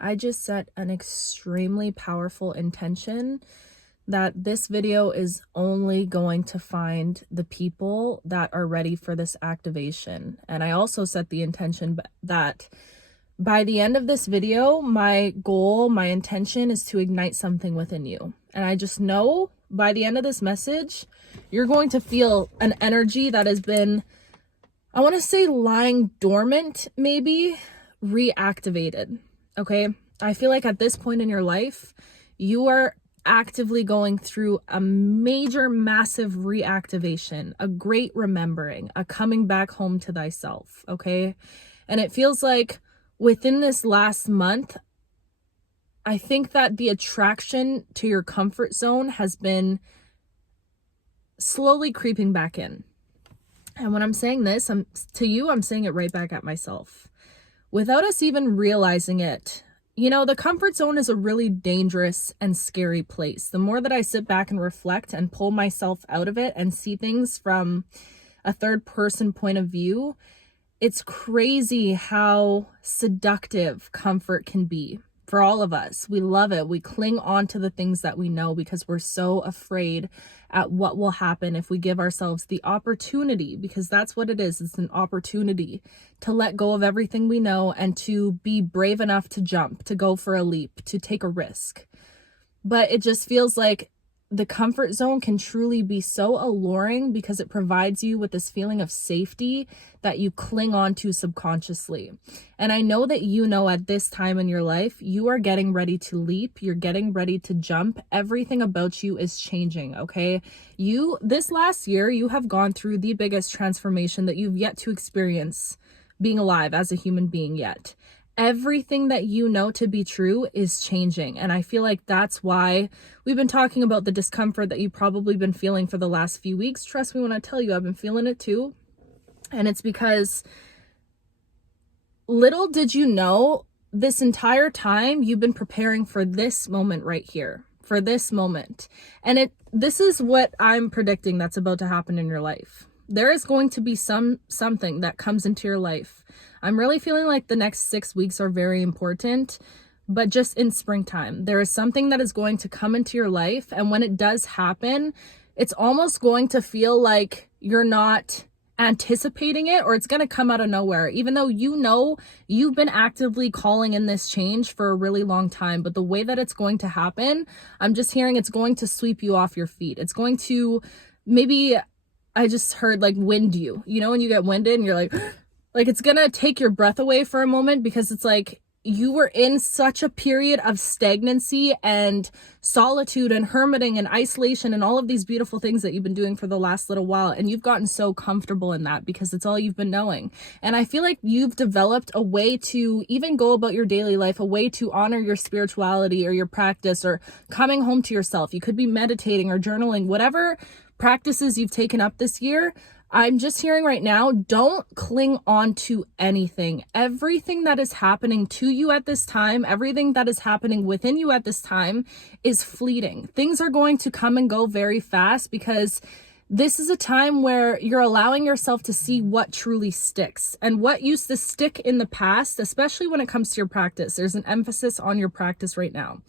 I just set an extremely powerful intention that this video is only going to find the people that are ready for this activation. And I also set the intention that by the end of this video, my goal, my intention is to ignite something within you. And I just know by the end of this message, you're going to feel an energy that has been, I want to say, lying dormant, maybe reactivated. Okay, I feel like at this point in your life, you are actively going through a major, massive reactivation, a great remembering, a coming back home to thyself. Okay, and it feels like within this last month, I think that the attraction to your comfort zone has been slowly creeping back in. And when I'm saying this, I'm saying it right back at myself. Without us even realizing it, you know, the comfort zone is a really dangerous and scary place. The more that I sit back and reflect and pull myself out of it and see things from a third person point of view, it's crazy how seductive comfort can be for all of us. We love it. We cling on to the things that we know because we're so afraid at what will happen if we give ourselves the opportunity, because that's what it is. It's an opportunity to let go of everything we know and to be brave enough to jump, to go for a leap, to take a risk. But it just feels like the comfort zone can truly be so alluring because it provides you with this feeling of safety that you cling on to subconsciously. And I know that you know at this time in your life, you are getting ready to leap. You're getting ready to jump. Everything about you is changing, okay? This last year, you have gone through the biggest transformation that you've yet to experience being alive as a human being yet. Everything that you know to be true is changing. And I feel like that's why we've been talking about the discomfort that you've probably been feeling for the last few weeks. Trust me when I tell you, I've been feeling it too. And it's because little did you know, this entire time you've been preparing for this moment right here, for this moment. And this is what I'm predicting that's about to happen in your life. There is going to be something that comes into your life. I'm really feeling like the next 6 weeks are very important, but just in springtime, there is something that is going to come into your life. And when it does happen, it's almost going to feel like you're not anticipating it, or it's going to come out of nowhere, even though you know you've been actively calling in this change for a really long time. But the way that it's going to happen, I'm just hearing it's going to sweep you off your feet. It's going to, maybe I just heard like wind you, you know, when you get winded and you're like it's gonna take your breath away for a moment, because it's like you were in such a period of stagnancy and solitude and hermiting and isolation and all of these beautiful things that you've been doing for the last little while. And you've gotten so comfortable in that because it's all you've been knowing. And I feel like you've developed a way to even go about your daily life, a way to honor your spirituality or your practice or coming home to yourself. You could be meditating or journaling, whatever practices you've taken up this year. I'm just hearing right now, don't cling on to anything. Everything that is happening to you at this time, everything that is happening within you at this time is fleeting. Things are going to come and go very fast, because this is a time where you're allowing yourself to see what truly sticks and what used to stick in the past, especially when it comes to your practice. There's an emphasis on your practice right now.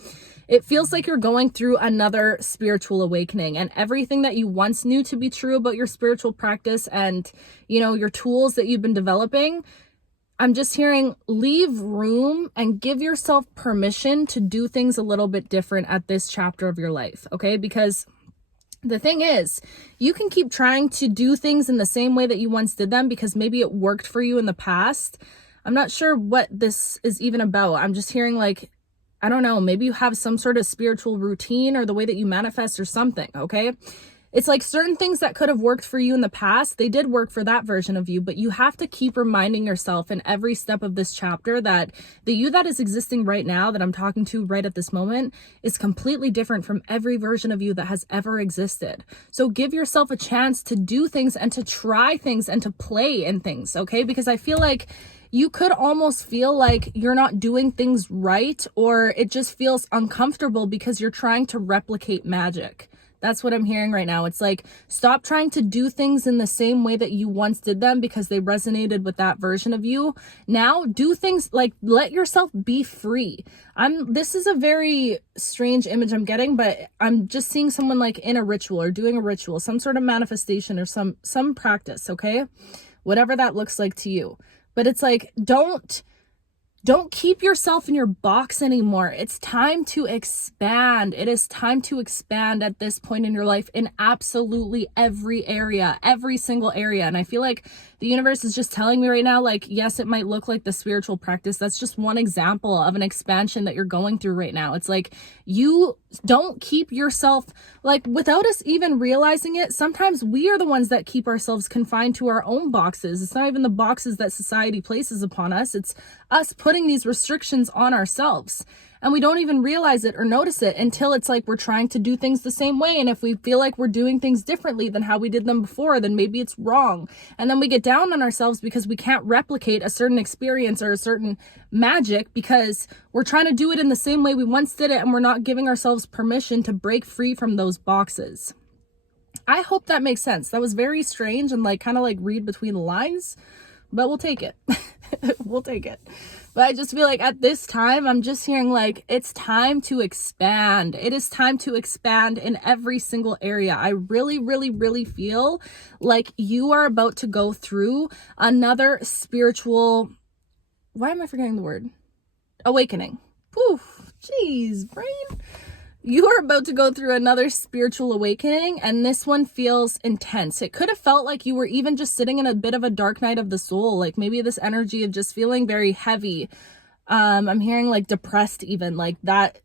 It feels like you're going through another spiritual awakening, and everything that you once knew to be true about your spiritual practice and, you know, your tools that you've been developing, I'm just hearing leave room and give yourself permission to do things a little bit different at this chapter of your life, okay? Because the thing is, you can keep trying to do things in the same way that you once did them because maybe it worked for you in the past. I'm not sure what this is even about. I'm just hearing like, I don't know, maybe you have some sort of spiritual routine or the way that you manifest or something, okay? It's like certain things that could have worked for you in the past, they did work for that version of you, but you have to keep reminding yourself in every step of this chapter that the you that is existing right now, that I'm talking to right at this moment, is completely different from every version of you that has ever existed. So give yourself a chance to do things and to try things and to play in things, okay? Because I feel like you could almost feel like you're not doing things right, or it just feels uncomfortable because you're trying to replicate magic. That's what I'm hearing right now. It's like, stop trying to do things in the same way that you once did them because they resonated with that version of you. Now do things like, let yourself be free. This is a very strange image I'm getting, but I'm just seeing someone like in a ritual or doing a ritual, some sort of manifestation or some practice, okay? Whatever that looks like to you. But it's like, don't keep yourself in your box anymore. It's time to expand. It is time to expand at this point in your life in absolutely every area, every single area. And I feel like the universe is just telling me right now, like, yes, it might look like the spiritual practice. That's just one example of an expansion that you're going through right now. It's like, you don't keep yourself, like, without us even realizing it. Sometimes we are the ones that keep ourselves confined to our own boxes. It's not even the boxes that society places upon us. It's us putting these restrictions on ourselves. And we don't even realize it or notice it until it's like we're trying to do things the same way. And if we feel like we're doing things differently than how we did them before, then maybe it's wrong. And then we get down on ourselves because we can't replicate a certain experience or a certain magic because we're trying to do it in the same way we once did it, and we're not giving ourselves permission to break free from those boxes. I hope that makes sense. That was very strange and like kind of like read between the lines, but we'll take it. We'll take it. But I just feel like at this time, I'm just hearing like, it's time to expand. It is time to expand in every single area. I really, really, really feel like you are about to go through another spiritual, why am I forgetting the word? Awakening. Poof, jeez, brain. You are about to go through another spiritual awakening, and this one feels intense. It could have felt like you were even just sitting in a bit of a dark night of the soul, like maybe this energy of just feeling very heavy. I'm hearing like depressed even, like that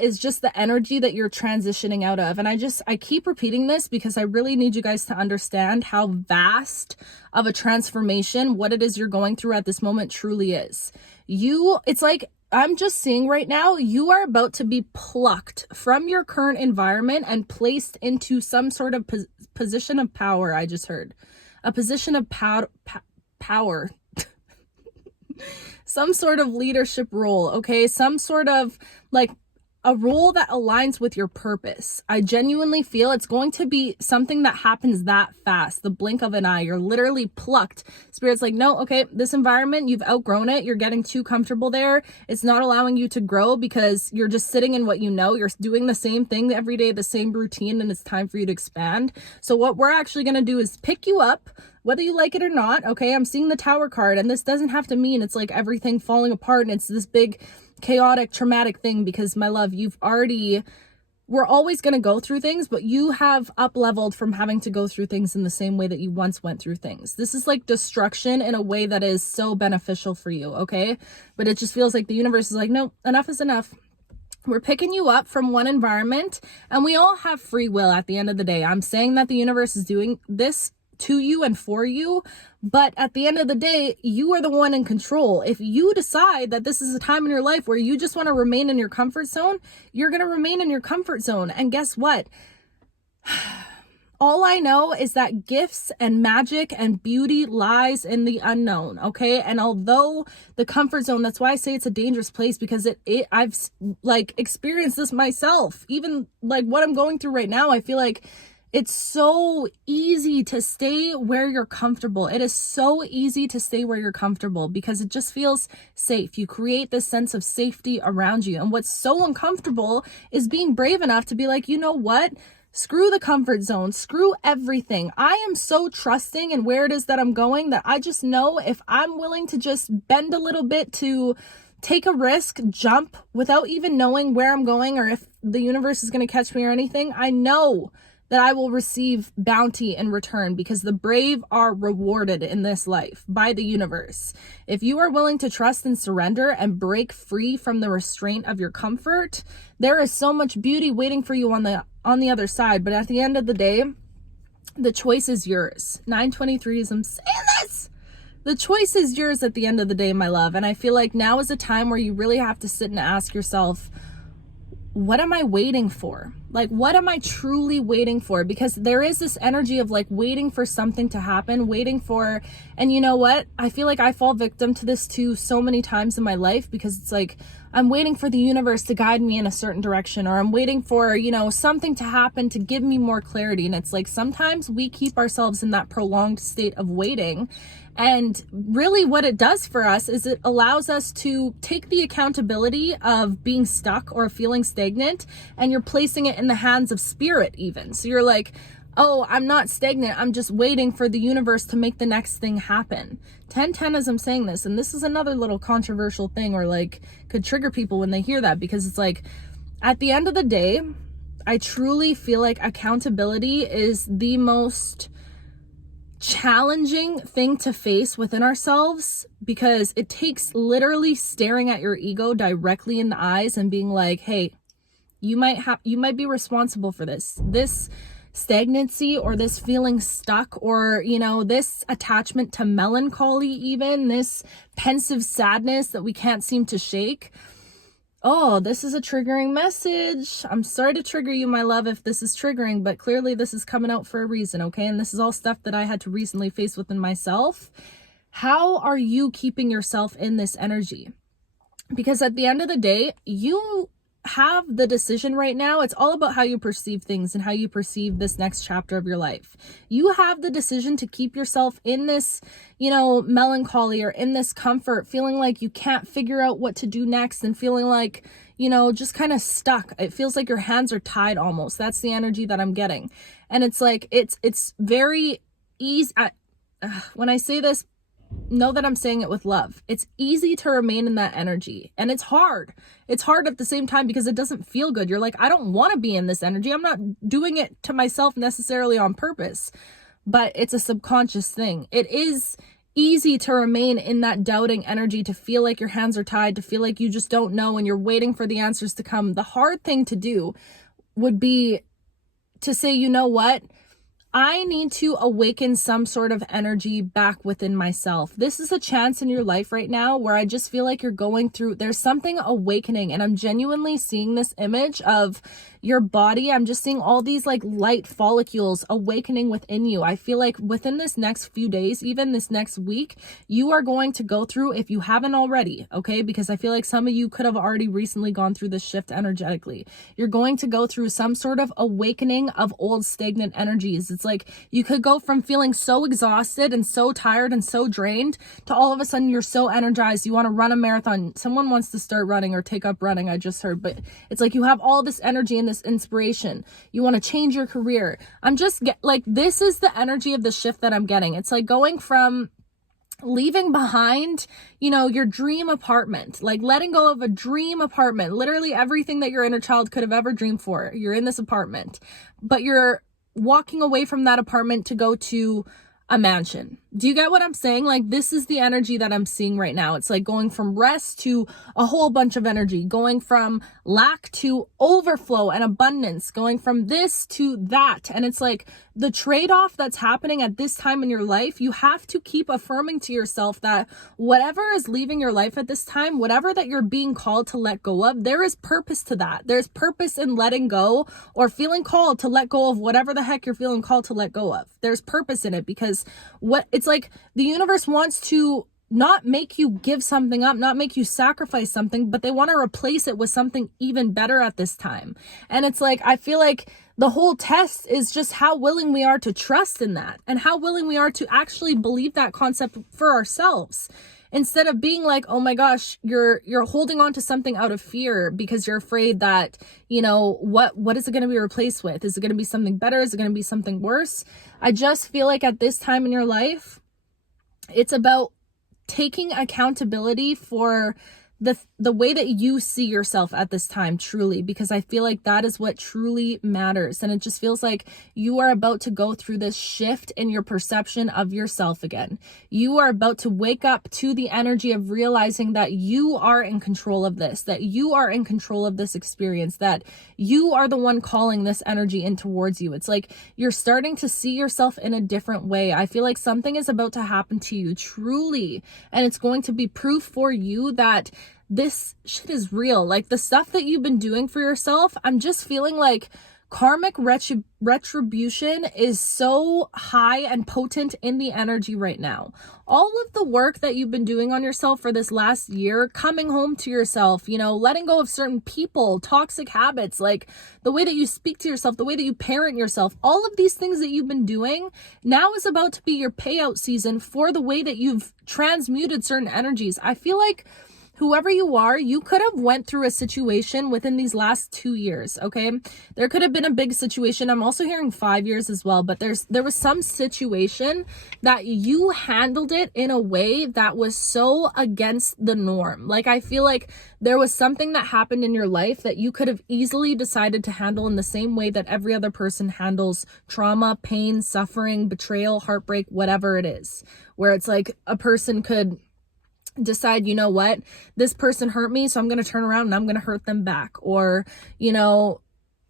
is just the energy that you're transitioning out of. And I keep repeating this because I really need you guys to understand how vast of a transformation what it is you're going through at this moment truly is. It's like, I'm just seeing right now, you are about to be plucked from your current environment and placed into some sort of position of power. I just heard a position of power, some sort of leadership role. Okay. Some sort of like a role that aligns with your purpose. I genuinely feel it's going to be something that happens that fast, the blink of an eye. You're literally plucked. Spirit's like, no, okay, this environment, you've outgrown it. You're getting too comfortable there. It's not allowing you to grow because you're just sitting in what you know. You're doing the same thing every day, the same routine, and it's time for you to expand. So what we're actually going to do is pick you up, whether you like it or not. Okay, I'm seeing the Tower card, and this doesn't have to mean it's like everything falling apart and it's this big chaotic, traumatic thing, because my love, we're always going to go through things, but you have up-leveled from having to go through things in the same way that you once went through things. This is like destruction in a way that is so beneficial for you, okay? But it just feels like the universe is like, no, enough is enough. We're picking you up from one environment, and we all have free will at the end of the day. I'm saying that the universe is doing this to you and for you, but at the end of the day, you are the one in control. If you decide that this is a time in your life where you just want to remain in your comfort zone, you're going to remain in your comfort zone. And guess what? All I know is that gifts and magic and beauty lies in the unknown, okay? And although the comfort zone, that's why I say it's a dangerous place, because I've like experienced this myself. Even like what I'm going through right now, I feel like it's so easy to stay where you're comfortable. It is so easy to stay where you're comfortable because it just feels safe. You create this sense of safety around you. And what's so uncomfortable is being brave enough to be like, you know what? Screw the comfort zone. Screw everything. I am so trusting in where it is that I'm going that I just know if I'm willing to just bend a little bit to take a risk, jump without even knowing where I'm going or if the universe is going to catch me or anything, I know that I will receive bounty in return, because the brave are rewarded in this life by the universe. If you are willing to trust and surrender and break free from the restraint of your comfort, there is so much beauty waiting for you on the other side. But at the end of the day, the choice is yours. 923s, I'm saying this. The choice is yours at the end of the day, my love. And I feel like now is a time where you really have to sit and ask yourself, what am I waiting for? Like, what am I truly waiting for? Because there is this energy of like waiting for something to happen, waiting for, and you know what? I feel like I fall victim to this too so many times in my life, because it's like, I'm waiting for the universe to guide me in a certain direction, or I'm waiting for, you know, something to happen to give me more clarity. And it's like, sometimes we keep ourselves in that prolonged state of waiting. And really what it does for us is it allows us to take the accountability of being stuck or feeling stagnant, and you're placing it in the hands of spirit even. So you're like, oh, I'm not stagnant. I'm just waiting for the universe to make the next thing happen. 1010 as I'm saying this, and this is another little controversial thing, or like could trigger people when they hear that, because it's like, at the end of the day, I truly feel like accountability is the most challenging thing to face within ourselves, because it takes literally staring at your ego directly in the eyes and being like, hey, you might be responsible for this stagnancy, or this feeling stuck, or, you know, this attachment to melancholy, even this pensive sadness that we can't seem to shake. Oh, this is a triggering message. I'm sorry to trigger you, my love, if this is triggering, but clearly this is coming out for a reason, okay? And this is all stuff that I had to recently face within myself. How are you keeping yourself in this energy? Because at the end of the day, you have the decision right now. It's all about how you perceive things and how you perceive this next chapter of your life. You have the decision to keep yourself in this, you know, melancholy, or in this comfort, feeling like you can't figure out what to do next, and feeling like, you know, just kind of stuck. It feels like your hands are tied almost. That's the energy that I'm getting. And it's like, it's very easy. When I say this, know that I'm saying it with love. It's easy to remain in that energy, and it's hard. It's hard at the same time, because it doesn't feel good. You're like, I don't want to be in this energy. I'm not doing it to myself necessarily on purpose, but it's a subconscious thing. It is easy to remain in that doubting energy, to feel like your hands are tied, to feel like you just don't know and you're waiting for the answers to come. The hard thing to do would be to say, you know what? I need to awaken some sort of energy back within myself. This is a chance in your life right now where I just feel like you're going through, there's something awakening, and I'm genuinely seeing this image of your body. I'm just seeing all these like light follicles awakening within you. I feel like within this next few days, even this next week, you are going to go through, if you haven't already, okay, because I feel like some of you could have already recently gone through this shift energetically. You're going to go through some sort of awakening of old stagnant energies. It's like you could go from feeling so exhausted and so tired and so drained to all of a sudden you're so energized. You want to run a marathon. Someone wants to start running or take up running, I just heard, but it's like you have all this energy and this inspiration. You want to change your career. This is the energy of the shift that I'm getting. It's like going from leaving behind, you know, your dream apartment, like letting go of a dream apartment, literally everything that your inner child could have ever dreamed for. You're in this apartment, but you're walking away from that apartment to go to a mansion. Do you get what I'm saying? Like, this is the energy that I'm seeing right now. It's like going from rest to a whole bunch of energy, going from lack to overflow and abundance, going from this to that. And it's like the trade-off that's happening at this time in your life, you have to keep affirming to yourself that whatever is leaving your life at this time, whatever that you're being called to let go of, there is purpose to that. There's purpose in letting go, or feeling called to let go of whatever the heck you're feeling called to let go of. There's purpose in it, because it's like the universe wants to not make you give something up, not make you sacrifice something, but they want to replace it with something even better at this time. And it's like, I feel like the whole test is just how willing we are to trust in that, and how willing we are to actually believe that concept for ourselves, instead of being like, oh my gosh, you're holding on to something out of fear because you're afraid that, you know, what is it going to be replaced with? Is it going to be something better? Is it going to be something worse? I just feel like at this time in your life, it's about taking accountability for the way that you see yourself at this time, truly, because I feel like that is what truly matters. And it just feels like you are about to go through this shift in your perception of yourself again. You are about to wake up to the energy of realizing that you are in control of this, that you are in control of this experience, that you are the one calling this energy in towards you. It's like you're starting to see yourself in a different way. I feel like something is about to happen to you, truly, and it's going to be proof for you that this shit is real. Like the stuff that you've been doing for yourself, I'm just feeling like Karmic retribution is so high and potent in the energy right now. All of the work that you've been doing on yourself for this last year, coming home to yourself, you know, letting go of certain people, toxic habits, like the way that you speak to yourself, the way that you parent yourself, all of these things that you've been doing, now is about to be your payout season for the way that you've transmuted certain energies. I feel like whoever you are, you could have went through a situation within these last 2 years, okay? There could have been a big situation. I'm also hearing 5 years as well, but there was some situation that you handled it in a way that was so against the norm. Like, I feel like there was something that happened in your life that you could have easily decided to handle in the same way that every other person handles trauma, pain, suffering, betrayal, heartbreak, whatever it is. Where it's like a person could decide, you know what, this person hurt me, so I'm going to turn around and I'm going to hurt them back. Or, you know,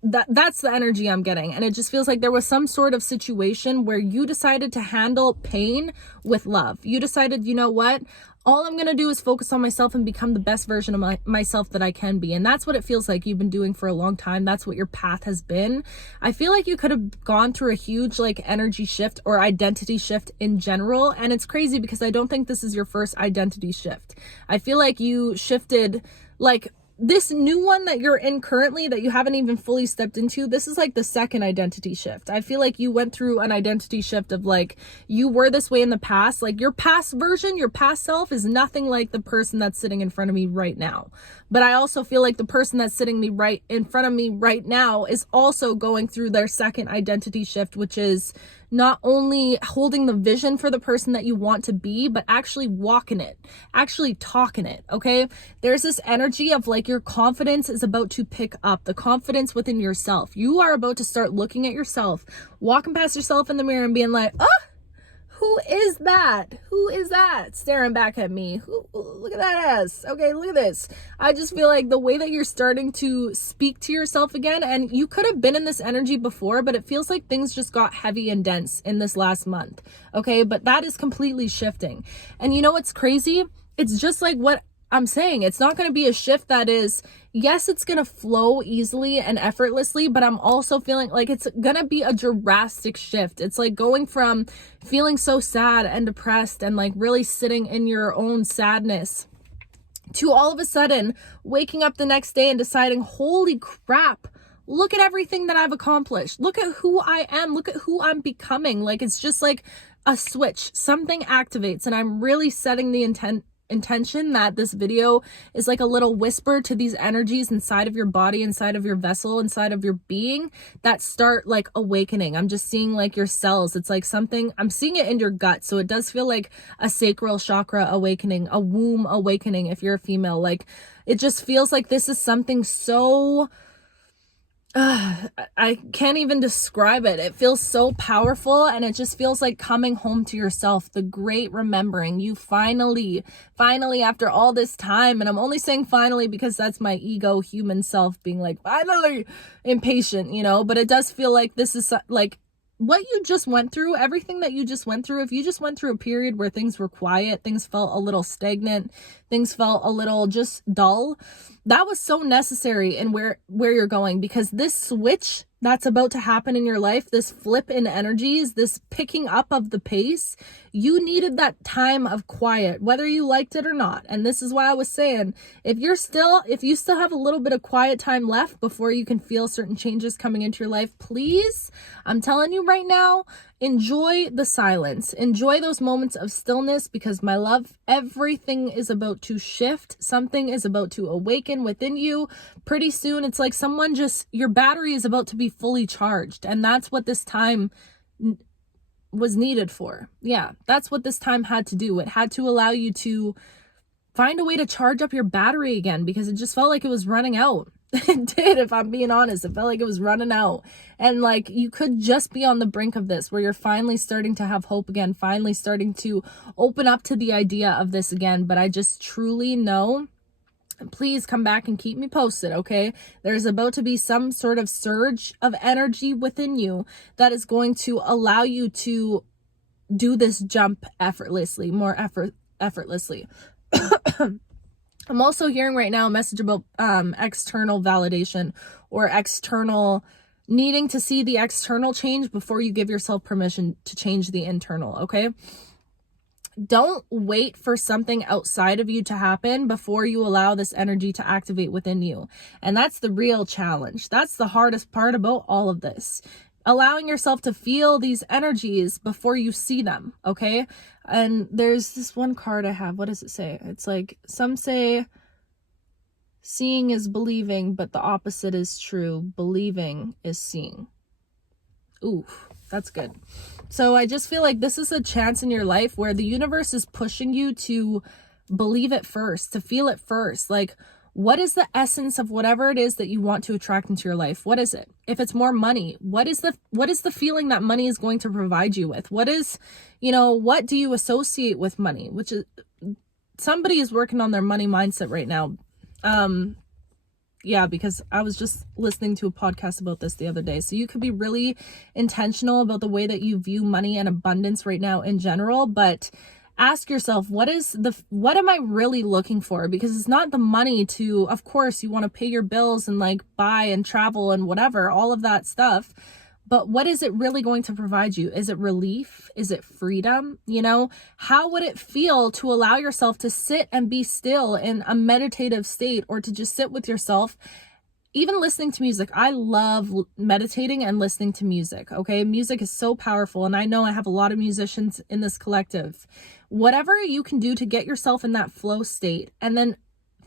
that's the energy I'm getting. And it just feels like there was some sort of situation where you decided to handle pain with love. You decided, you know what, all I'm going to do is focus on myself and become the best version of myself that I can be. And that's what it feels like you've been doing for a long time. That's what your path has been. I feel like you could have gone through a huge like energy shift or identity shift in general. And it's crazy because I don't think this is your first identity shift. I feel like you shifted like this new one that you're in currently that you haven't even fully stepped into. This is like the second identity shift. I feel like you went through an identity shift of like, you were this way in the past. Like your past version, your past self is nothing like the person that's sitting in front of me right now. But I also feel like the person that's sitting right in front of me right now is also going through their second identity shift, which is not only holding the vision for the person that you want to be, but actually walking it, actually talking it, okay? There's this energy of like your confidence is about to pick up, the confidence within yourself. You are about to start looking at yourself, walking past yourself in the mirror and being like, oh, who is that? Who is that staring back at me? Look at that ass. Okay, look at this. I just feel like the way that you're starting to speak to yourself again, and you could have been in this energy before, but it feels like things just got heavy and dense in this last month. Okay, but that is completely shifting. And you know what's crazy? It's just like what I'm saying. It's not going to be a shift that is, yes, it's going to flow easily and effortlessly, but I'm also feeling like it's going to be a drastic shift. It's like going from feeling so sad and depressed and like really sitting in your own sadness to all of a sudden waking up the next day and deciding, holy crap, look at everything that I've accomplished. Look at who I am. Look at who I'm becoming. Like, it's just like a switch. Something activates, and I'm really setting the intention that this video is like a little whisper to these energies inside of your body, inside of your vessel, inside of your being that start like awakening. I'm just seeing like your cells. It's like something, I'm seeing it in your gut. So it does feel like a sacral chakra awakening, a womb awakening if you're a female. Like, it just feels like this is something so I can't even describe it. It feels so powerful, and it just feels like coming home to yourself, the great remembering. You finally, after all this time, and I'm only saying finally because that's my ego human self being like, finally, impatient, you know, but it does feel like this is like what you just went through, everything that you just went through. If you just went through a period where things were quiet, things felt a little stagnant, things felt a little just dull, that was so necessary in where you're going, because this switch that's about to happen in your life, this flip in energies, this picking up of the pace, you needed that time of quiet, whether you liked it or not. And this is why I was saying, if you still have a little bit of quiet time left before you can feel certain changes coming into your life, please, I'm telling you right now, enjoy the silence, enjoy those moments of stillness, because my love, everything is about to shift. Something is about to awaken within you. Pretty soon, it's like your battery is about to be fully charged. And that's what this time was needed for. Yeah, that's what this time had to do. It had to allow you to find a way to charge up your battery again, because it just felt like it was running out. It did, if I'm being honest. It felt like it was running out. And like, you could just be on the brink of this, where you're finally starting to have hope again, finally starting to open up to the idea of this again. But I just truly know, please come back and keep me posted, okay? There's about to be some sort of surge of energy within you that is going to allow you to do this jump effortlessly, effortlessly. I'm also hearing right now a message about external validation or external needing to see the external change before you give yourself permission to change the internal, okay? Don't wait for something outside of you to happen before you allow this energy to activate within you. And that's the real challenge. That's the hardest part about all of this. Allowing yourself to feel these energies before you see them, okay? And there's this one card I have. What does it say? It's like, some say seeing is believing, but the opposite is true. Believing is seeing. Ooh, that's good. So I just feel like this is a chance in your life where the universe is pushing you to believe it first, to feel it first. Like, what is the essence of whatever it is that you want to attract into your life? What is it? If it's more money, what is the feeling that money is going to provide you with? What is, what do you associate with money? Which is, somebody is working on their money mindset right now. Yeah, because I was just listening to a podcast about this the other day. So you could be really intentional about the way that you view money and abundance right now in general, but ask yourself, what am I really looking for? Because it's not the money to, of course, you want to pay your bills and like buy and travel and whatever, all of that stuff. But what is it really going to provide you? Is it relief? Is it freedom? How would it feel to allow yourself to sit and be still in a meditative state, or to just sit with yourself, even listening to music? I love meditating and listening to music, okay? Music is so powerful, and I know I have a lot of musicians in this collective. Whatever you can do to get yourself in that flow state, and then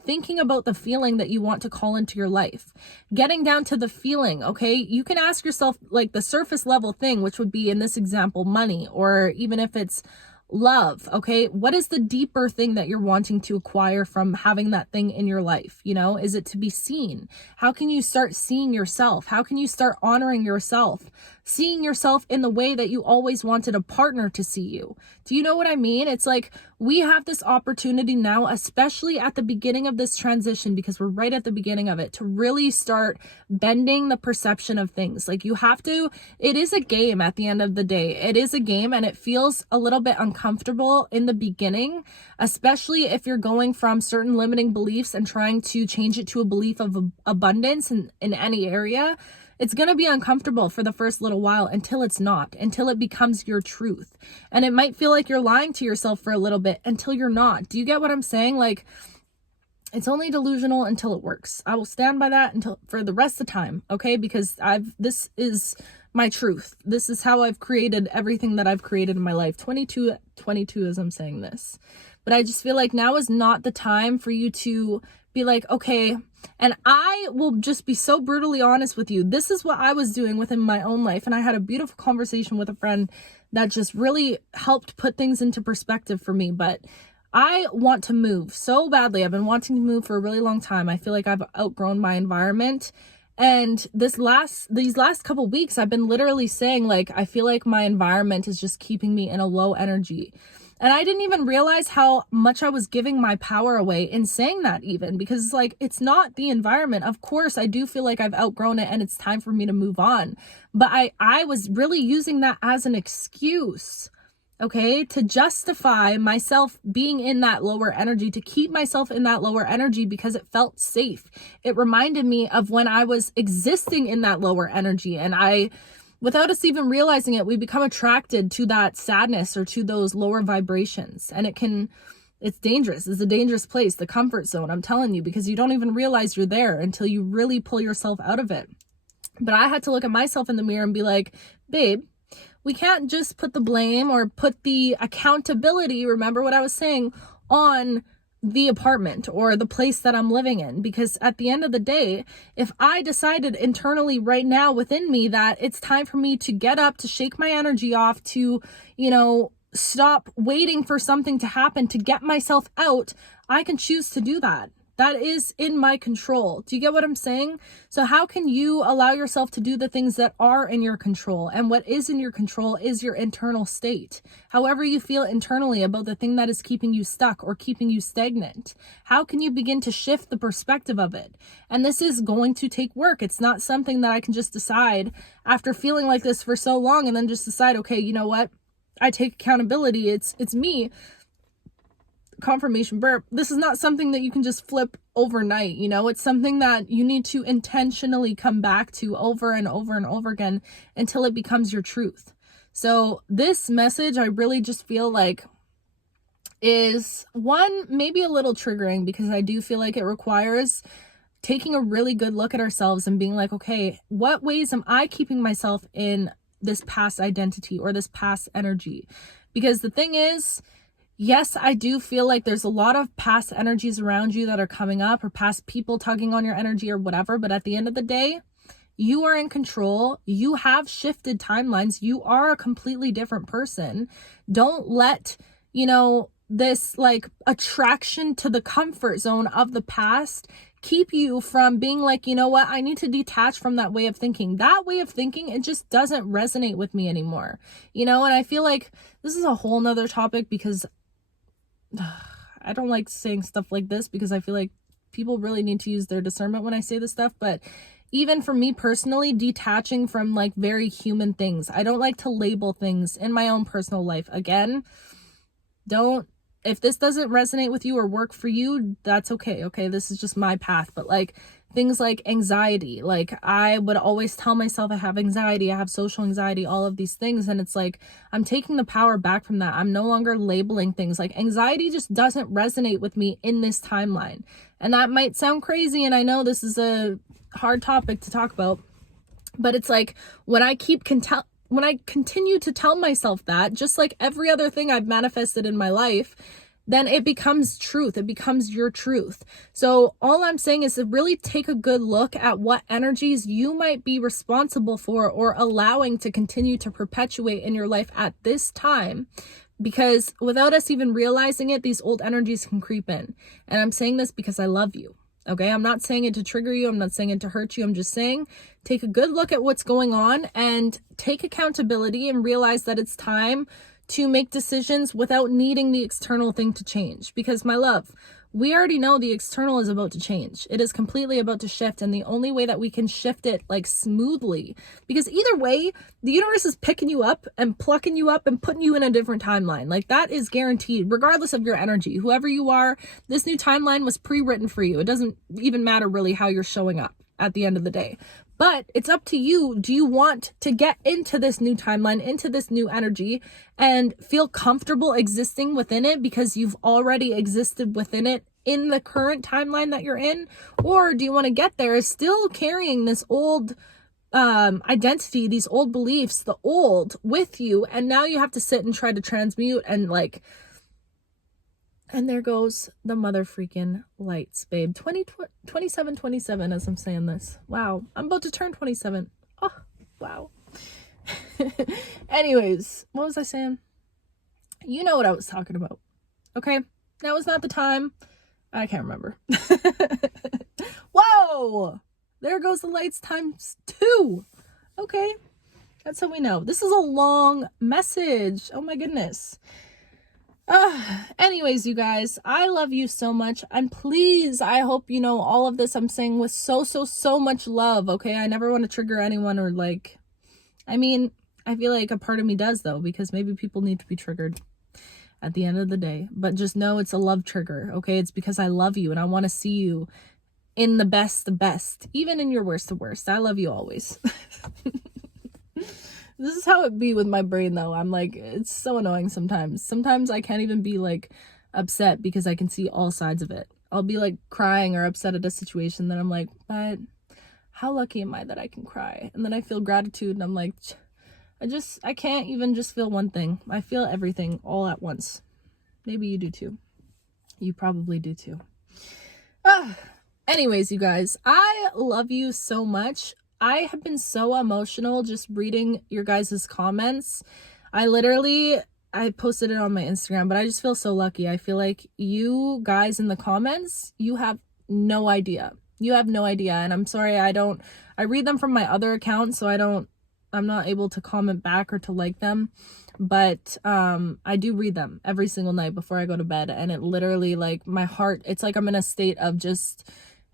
thinking about the feeling that you want to call into your life, getting down to the feeling, okay? You can ask yourself like the surface level thing, which would be in this example, money, or even if it's love, okay? What is the deeper thing that you're wanting to acquire from having that thing in your life? Is it to be seen? How can you start seeing yourself? How can you start honoring yourself? Seeing yourself in the way that you always wanted a partner to see you. Do you know what I mean? It's like we have this opportunity now, especially at the beginning of this transition, because we're right at the beginning of it, to really start bending the perception of things. Like it is a game at the end of the day. It is a game, and it feels a little bit uncomfortable in the beginning, especially if you're going from certain limiting beliefs and trying to change it to a belief of abundance in any area. It's going to be uncomfortable for the first little while until it's not, until it becomes your truth. And it might feel like you're lying to yourself for a little bit until you're not. Do you get what I'm saying? Like, it's only delusional until it works. I will stand by that for the rest of the time, okay? Because this is my truth. This is how I've created everything that I've created in my life. 22 as I'm saying this. But I just feel like now is not the time for you to be like, okay, and I will just be so brutally honest with you. This is what I was doing within my own life. And I had a beautiful conversation with a friend that just really helped put things into perspective for me. But I want to move so badly. I've been wanting to move for a really long time. I feel like I've outgrown my environment. And these last couple weeks, I've been literally saying, like, I feel like my environment is just keeping me in a low energy. And I didn't even realize how much I was giving my power away in saying that, even because it's not the environment. Of course, I do feel like I've outgrown it and it's time for me to move on. But I was really using that as an excuse, okay, to justify myself being in that lower energy, to keep myself in that lower energy because it felt safe. It reminded me of when I was existing in that lower energy, and without us even realizing it, we become attracted to that sadness or to those lower vibrations. And it's dangerous. It's a dangerous place, the comfort zone, I'm telling you, because you don't even realize you're there until you really pull yourself out of it. But I had to look at myself in the mirror and be like, babe, we can't just put the blame or put the accountability, remember what I was saying, on the apartment or the place that I'm living in. Because at the end of the day, if I decided internally right now within me that it's time for me to get up, to shake my energy off, to, stop waiting for something to happen to get myself out, I can choose to do that. That is in my control. Do you get what I'm saying? So how can you allow yourself to do the things that are in your control? And what is in your control is your internal state. However you feel internally about the thing that is keeping you stuck or keeping you stagnant. How can you begin to shift the perspective of it? And this is going to take work. It's not something that I can just decide after feeling like this for so long and then just decide, okay, you know what? I take accountability. It's me. confirmation burp, this is not something that you can just flip overnight, you know? It's something that you need to intentionally come back to over and over and over again until it becomes your truth. So this message, I really just feel like is one, maybe a little triggering, because I do feel like it requires taking a really good look at ourselves and being like, okay, what ways am I keeping myself in this past identity or this past energy? Because the thing is, yes, I do feel like there's a lot of past energies around you that are coming up, or past people tugging on your energy or whatever. But at the end of the day, you are in control. You have shifted timelines. You are a completely different person. Don't let, you know, this like attraction to the comfort zone of the past keep you from being like, you know what, I need to detach from that way of thinking. That way of thinking, it just doesn't resonate with me anymore, you know? And I feel like this is a whole nother topic, because I don't like saying stuff like this, because I feel like people really need to use their discernment when I say this stuff. But even for me personally, detaching from like very human things. I don't like to label things in my own personal life. Again, if this doesn't resonate with you or work for you, that's okay. Okay, this is just my path. But like things like anxiety, like I would always tell myself I have anxiety, I have social anxiety, all of these things. And it's like, I'm taking the power back from that. I'm no longer labeling things. Like anxiety just doesn't resonate with me in this timeline. And that might sound crazy. And I know this is a hard topic to talk about, but it's like when I continue to tell myself that, just like every other thing I've manifested in my life, then it becomes truth. It becomes your truth. So all I'm saying is to really take a good look at what energies you might be responsible for or allowing to continue to perpetuate in your life at this time. Because without us even realizing it, these old energies can creep in. And I'm saying this because I love you. Okay, I'm not saying it to trigger you. I'm not saying it to hurt you. I'm just saying take a good look at what's going on and take accountability and realize that it's time to make decisions without needing the external thing to change. Because my love, we already know the external is about to change. It is completely about to shift. And the only way that we can shift it like smoothly, because either way, the universe is picking you up and plucking you up and putting you in a different timeline. Like that is guaranteed, regardless of your energy. Whoever you are, this new timeline was pre-written for you. It doesn't even matter really how you're showing up at the end of the day. But it's up to you. Do you want to get into this new timeline, into this new energy, and feel comfortable existing within it because you've already existed within it in the current timeline that you're in? Or do you want to get there still carrying this old identity, these old beliefs, the old with you, and now you have to sit and try to transmute and like, and there goes the mother freaking lights, babe. 27 as I'm saying this. Wow. I'm about to turn 27. Oh, wow. Anyways, what was I saying? You know what I was talking about. Okay. Now is not the time. I can't remember. Whoa. There goes the lights times 2. Okay. That's how we know. This is a long message. Oh my goodness. Anyways, you guys, I love you so much. And please, I hope you know all of this I'm saying with so much love. Okay. I never want to trigger anyone or like, I mean, I feel like a part of me does though, because maybe people need to be triggered at the end of the day, but just know it's a love trigger. Okay. It's because I love you and I want to see you in the best, even in your worst. I love you always. This is how it be with my brain though. I'm like, it's so annoying sometimes. Sometimes I can't even be like upset because I can see all sides of it. I'll be like crying or upset at a situation that I'm like, but how lucky am I that I can cry? And then I feel gratitude and I'm like, I can't even just feel one thing. I feel everything all at once. Maybe you do too. You probably do too. Anyways, you guys, I love you so much. I have been so emotional just reading your guys' comments. I posted it on my Instagram, but I just feel so lucky. I feel like you guys in the comments, you have no idea. You have no idea. And I'm sorry, I read them from my other account, so I'm not able to comment back or to like them. But I do read them every single night before I go to bed. And it literally, like, my heart, it's like I'm in a state of just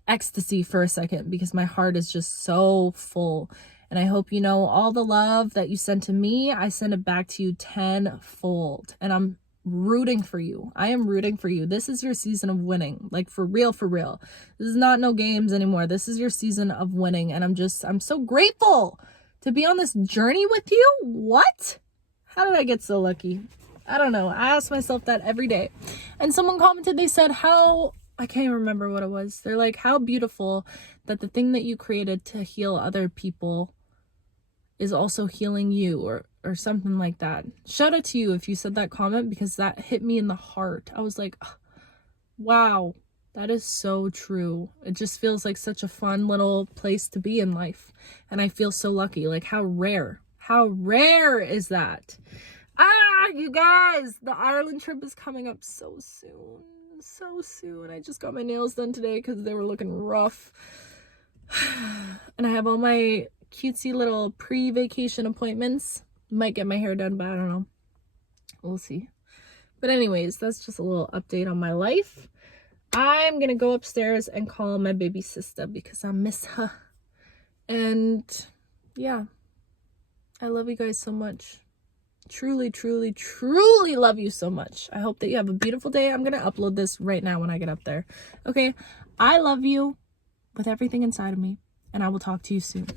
ecstasy for a second because my heart is just so full. And I hope you know all the love that you sent to me, I send it back to you tenfold. And I'm rooting for you. I am rooting for you. This is your season of winning. Like, for real, for real. This is not no games anymore. This is your season of winning. And I'm so grateful to be on this journey with you. What? How did I get so lucky? I don't know. I ask myself that every day. And someone commented, they said, I can't even remember what it was. They're like, how beautiful that the thing that you created to heal other people is also healing you, or something like that. Shout out to you if you said that comment, because that hit me in the heart. I was like, wow, that is so true. It just feels like such a fun little place to be in life. And I feel so lucky. Like, how rare is that? You guys, the Ireland trip is coming up so soon. I just got my nails done today because they were looking rough. And I have all my cutesy little pre-vacation appointments. Might get my hair done, but I don't know. We'll see. But anyways, that's just a little update on my life. I'm gonna go upstairs and call my baby sister because I miss her. And yeah, I love you guys so much. Truly love you so much. I hope that you have a beautiful day. I'm gonna upload this right now when I get up there. Okay, I love you with everything inside of me, and I will talk to you soon.